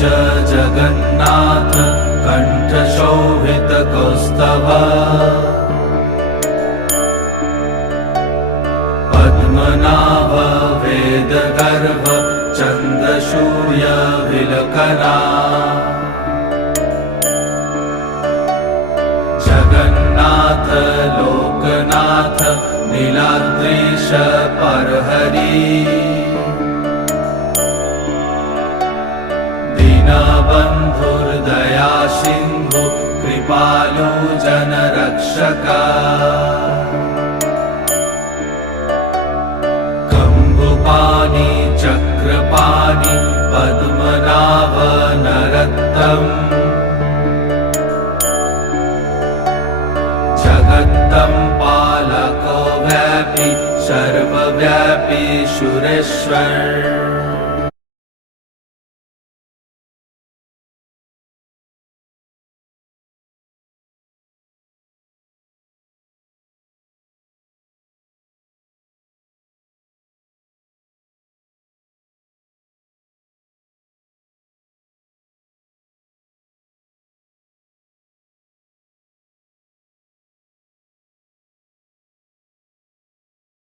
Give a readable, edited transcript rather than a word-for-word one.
जगन्नाथ कण्ठशोभितकौस्तभ पद्मनाभ वेदगर्भ चन्द्रसूर्य विलकना जगन्नाथ लोकनाथ नीलाद्रीश परहरि दीनबन्धुर्दया सिन्धु कृपालु जनरक्षक कम्बुपाणि चक्रपाणि पद्मनाभ नरोत्तम जगत्तं पालको व्यापी सर्वव्यापी सुरेश्वर